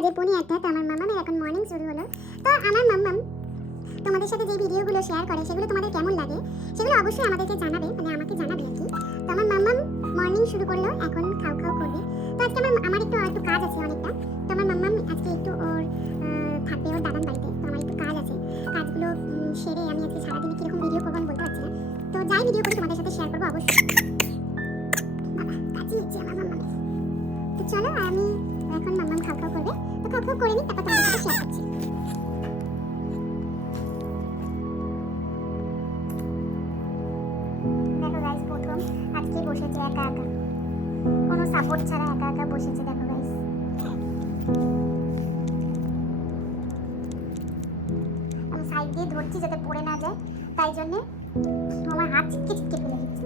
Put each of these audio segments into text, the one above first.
বাজে 1:15। তো আমার মামামের এখন মর্নিং শুরু হলো। তো আমার মাম্মাম তোমাদের সাথে যে ভিডিওগুলো শেয়ার করে সেগুলো তোমাদের কেমন লাগে সেগুলো অবশ্যই আমাদেরকে জানাবে, মানে আমাকে জানাবে আর কি। তো আমার মাম্মাম মর্নিং শুরু করলো, এখন খাও খাও করবে। তো আজকে আমার একটু কাজ আছে অনেকটা। তো আমার মাম্মাম আজকে একটু ওর থাকবে ওর দাদার বাড়িতে। তো আমার একটু কাজ আছে, কাজগুলো সেরে আমি আজকে সারাদিনে কীরকম ভিডিও করবো আমি বলতে পারছি না। তো যাই ভিডিও করি তোমাদের সাথে শেয়ার করবো অবশ্যই। বাবা কাজই হচ্ছে আমার মাম্মামের। তো চলো আমি এখন মাম্মাম খাও খাও করবে। তো খাও খাও করে নিই, তারপর তোমাদের সাথে শেয়ার করছি। দেখো গাইস, প্রথম আজকে বসেছে একা একা, কোনো সাপোর্ট ছাড়া একা একা বসেছে। দেখো গাইস, আমি সাইড দিয়ে ধরছি যাতে পড়ে না যায়, তাই জন্য আমার হাত চিটকে চিটকে ফেলে দিচ্ছি।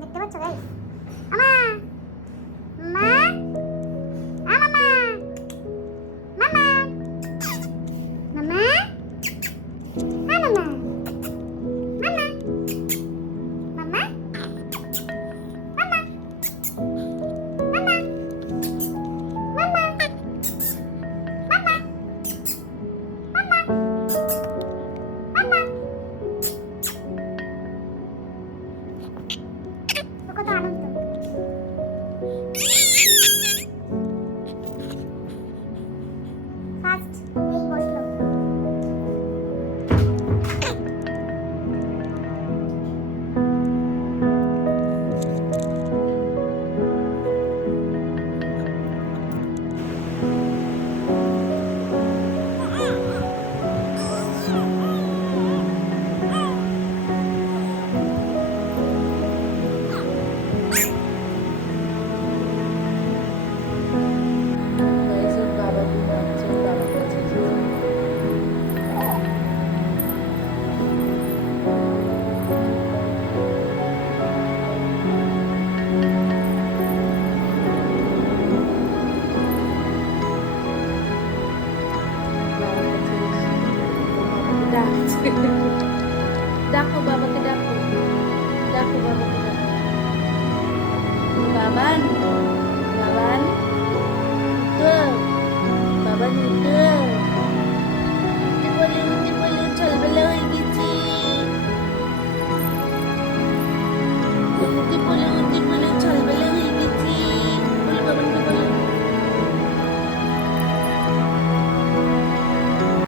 দেখতে পাচ্ছ গাইস? আমা মা মামা মামা মামা মামা মামা মামা কত আনন্দ। ফার্স্ট এই বসলো। ডাকো বাবাকে, ডাকো ডাকো বাবাকে, ডাকো বাবান বাবান উঠো, বাবান উঠো।